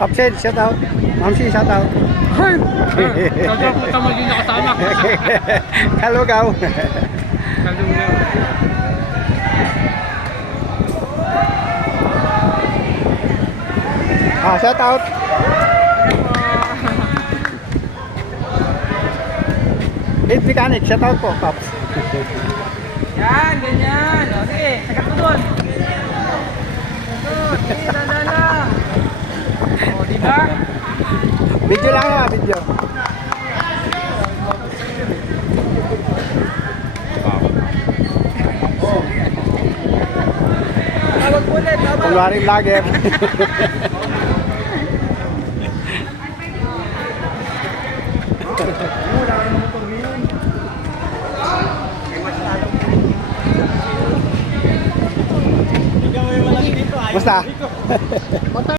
Popsed, shout out. Mamsi, shout out. Kaya po tama din nakasama. Kalugaw. Kalugaw. Shout out. Hit mechanic, shout out po, Pops. Yan, ganyan. O, sige, sagat mo doon. Sige, dadala. O, diba? Video lang ha, video. Tawag po ulit, tawag. Kulwari vlogger. Basta.